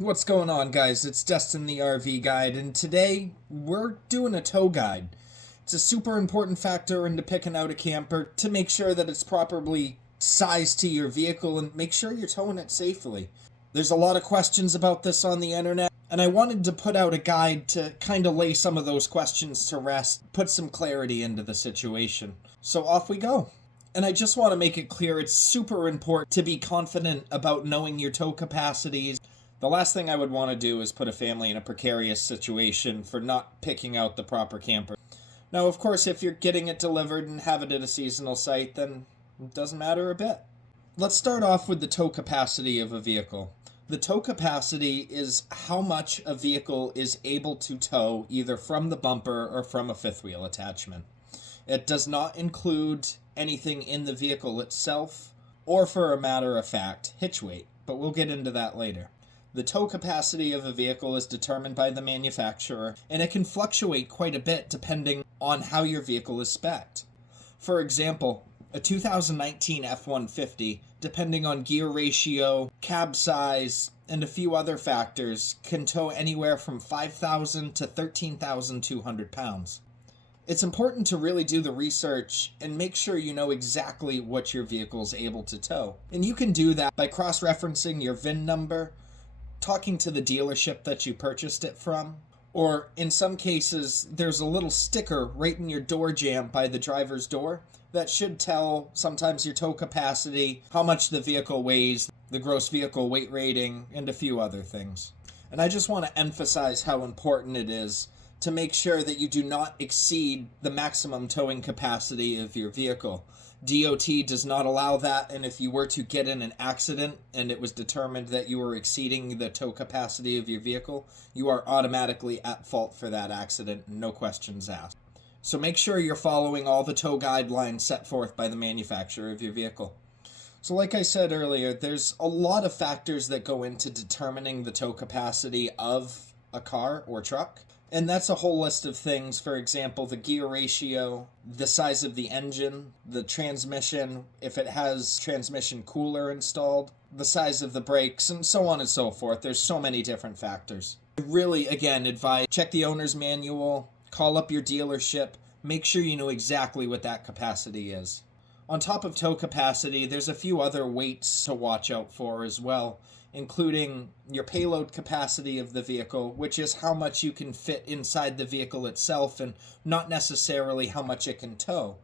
What's going on, guys? It's Destin the RV Guide, and today we're doing a tow guide. It's a super important factor into picking out a camper to make sure that it's properly sized to your vehicle and make sure you're towing it safely. There's a lot of questions about this on the internet, and I wanted to put out a guide to kind of lay some of those questions to rest, put some clarity into the situation. So off we go. And I just want to make it clear it's super important to be confident about knowing your tow capacities. The last thing I would want to do is put a family in a precarious situation for not picking out the proper camper. Now, of course, if you're getting it delivered and have it at a seasonal site, then it doesn't matter a bit. Let's start off with the tow capacity of a vehicle. The tow capacity is how much a vehicle is able to tow either from the bumper or from a fifth wheel attachment. It does not include anything in the vehicle itself, or for a matter of fact, hitch weight, but we'll get into that later. The tow capacity of a vehicle is determined by the manufacturer, and it can fluctuate quite a bit depending on how your vehicle is spec'd. For example, a 2019 F-150, depending on gear ratio, cab size, and a few other factors, can tow anywhere from 5,000 to 13,200 pounds. It's important to really do the research and make sure you know exactly what your vehicle is able to tow. And you can do that by cross-referencing your VIN number, talking to the dealership that you purchased it from, or in some cases, there's a little sticker right in your door jamb by the driver's door that should tell sometimes your tow capacity, how much the vehicle weighs, the gross vehicle weight rating, and a few other things. And I just want to emphasize how important it is to make sure that you do not exceed the maximum towing capacity of your vehicle. DOT does not allow that, and if you were to get in an accident and it was determined that you were exceeding the tow capacity of your vehicle, you are automatically at fault for that accident, no questions asked. So make sure you're following all the tow guidelines set forth by the manufacturer of your vehicle. So like I said earlier, there's a lot of factors that go into determining the tow capacity of a car or truck. And that's a whole list of things. For example, the gear ratio, the size of the engine, the transmission, if it has transmission cooler installed, the size of the brakes, and so on and so forth. There's so many different factors. I really, again, advise check the owner's manual, call up your dealership, make sure you know exactly what that capacity is. On top of tow capacity, there's a few other weights to watch out for as well, including your payload capacity of the vehicle, which is how much you can fit inside the vehicle itself and not necessarily how much it can tow.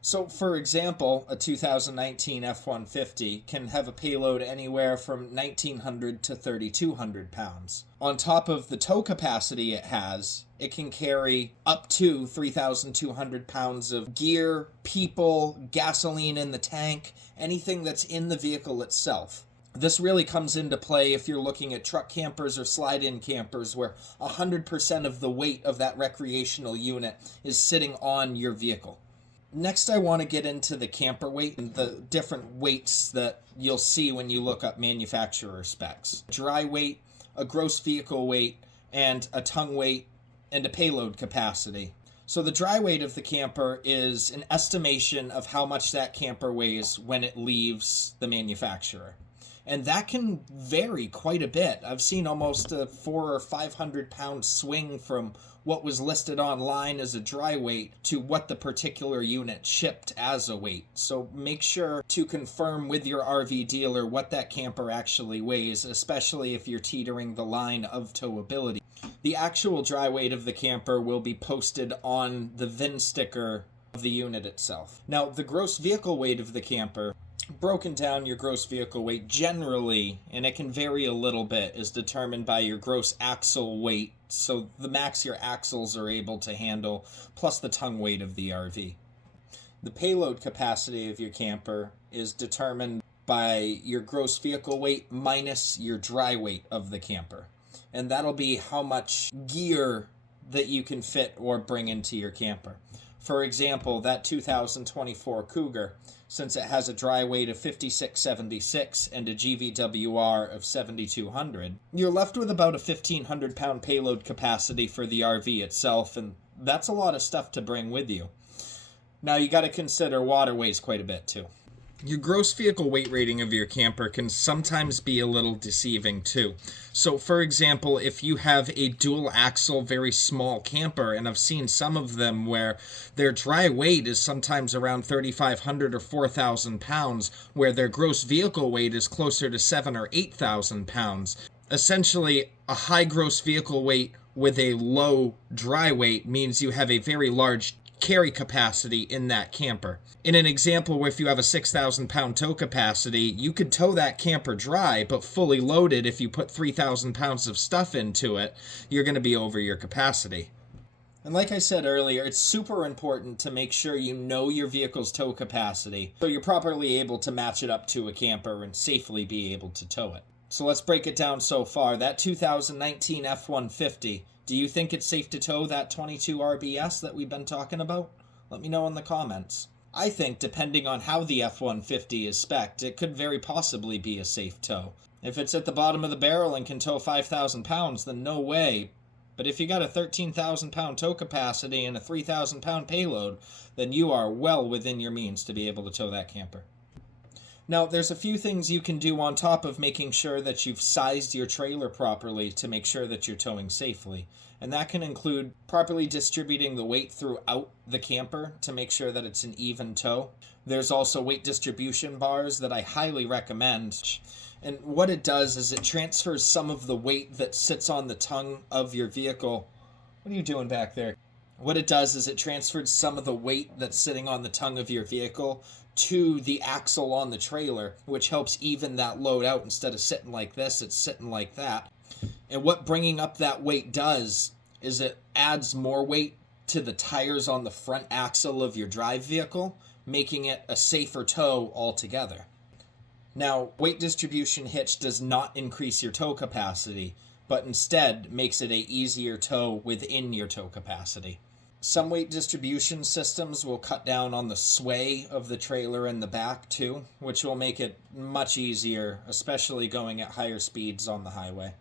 So, for example, a 2019 F-150 can have a payload anywhere from 1,900 to 3,200 pounds. On top of the tow capacity it has, it can carry up to 3,200 pounds of gear, people, gasoline in the tank, anything that's in the vehicle itself. This really comes into play if you're looking at truck campers or slide-in campers where 100% of the weight of that recreational unit is sitting on your vehicle. Next, I want to get into the camper weight and the different weights that you'll see when you look up manufacturer specs. Dry weight, a gross vehicle weight, and a tongue weight, and a payload capacity. So the dry weight of the camper is an estimation of how much that camper weighs when it leaves the manufacturer. And that can vary quite a bit. I've seen almost a 400 or 500 pound swing from what was listed online as a dry weight to what the particular unit shipped as a weight. So make sure to confirm with your RV dealer what that camper actually weighs, especially if you're teetering the line of towability. The actual dry weight of the camper will be posted on the VIN sticker of the unit itself. Now, the gross vehicle weight of the camper, broken down, your gross vehicle weight generally, and it can vary a little bit, is determined by your gross axle weight, so the max your axles are able to handle, plus the tongue weight of the RV. The payload capacity of your camper is determined by your gross vehicle weight minus your dry weight of the camper, and that'll be how much gear that you can fit or bring into your camper. For example, that 2024 Cougar, since it has a dry weight of 5676 and a GVWR of 7200, you're left with about a 1,500 pound payload capacity for the RV itself, and that's a lot of stuff to bring with you. Now you got to consider water weighs quite a bit too. Your gross vehicle weight rating of your camper can sometimes be a little deceiving too. So, for example, if you have a dual axle, very small camper, and I've seen some of them where their dry weight is sometimes around 3,500 or 4,000 pounds, where their gross vehicle weight is closer to 7 or 8,000 pounds. Essentially, a high gross vehicle weight with a low dry weight means you have a very large carry capacity in that camper. In an example where if you have a 6,000 pound tow capacity, you could tow that camper dry, but fully loaded, if you put 3,000 pounds of stuff into it, you're going to be over your capacity. And like I said earlier, it's super important to make sure you know your vehicle's tow capacity so you're properly able to match it up to a camper and safely be able to tow it. So let's break it down so far. That 2019 F-150, do you think it's safe to tow that 22 RBS that we've been talking about? Let me know in the comments. I think, depending on how the F-150 is spec'd, it could very possibly be a safe tow. If it's at the bottom of the barrel and can tow 5,000 pounds, then no way. But if you got a 13,000 pound tow capacity and a 3,000 pound payload, then you are well within your means to be able to tow that camper. Now, there's a few things you can do on top of making sure that you've sized your trailer properly to make sure that you're towing safely. And that can include properly distributing the weight throughout the camper to make sure that it's an even tow. There's also weight distribution bars that I highly recommend. And what it does is it transfers some of the weight that sits on the tongue of your vehicle. What are you doing back there? What it does is it transfers some of the weight that's sitting on the tongue of your vehicle to the axle on the trailer, which helps even that load out. Instead of sitting like this, it's sitting like that. And what bringing up that weight does is it adds more weight to the tires on the front axle of your drive vehicle, making it a safer tow altogether. Now, weight distribution hitch does not increase your tow capacity, but instead makes it an easier tow within your tow capacity. Some weight distribution systems will cut down on the sway of the trailer in the back too, which will make it much easier, especially going at higher speeds on the highway.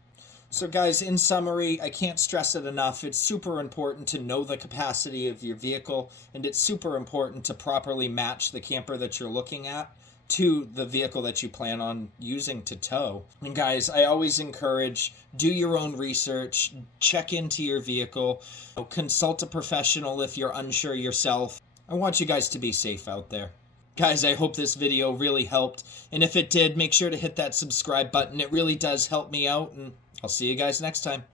So guys, in summary, I can't stress it enough. It's super important to know the capacity of your vehicle, and it's super important to properly match the camper that you're looking at to the vehicle that you plan on using to tow. And guys, I always encourage, do your own research, check into your vehicle, consult a professional if you're unsure yourself. I want you guys to be safe out there. Guys, I hope this video really helped, and if it did, make sure to hit that subscribe button. It really does help me out, and I'll see you guys next time.